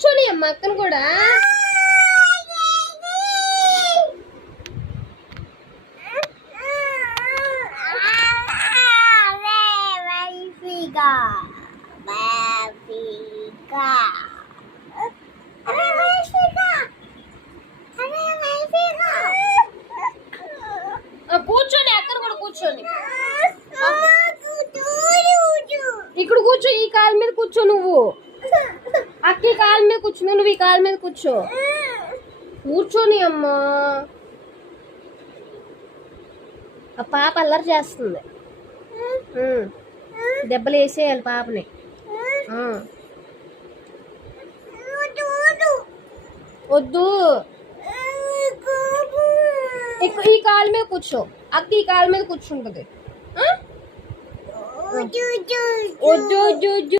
కూర్చొని అమ్మ అక్కను కూడా. కూర్చొని అక్కడ కూడా కూర్చొని ఇక్కడ కూర్చో. ఈ కాలు మీద కూర్చో నువ్వు. అక్క ఈ కాలు మీద కూర్చో, నువ్వు ఈ కాలు మీద కూర్చో. కూర్చొని అమ్మా. ఆ పాప అల్లరి చేస్తుంది. దెబ్బలు వేసేయాలి పాపని. వద్దు. ఈ కాలు మీద కూర్చో. అక్క ఈ కాలు మీద కూర్చుంటది. వద్దు వద్దు వద్దు.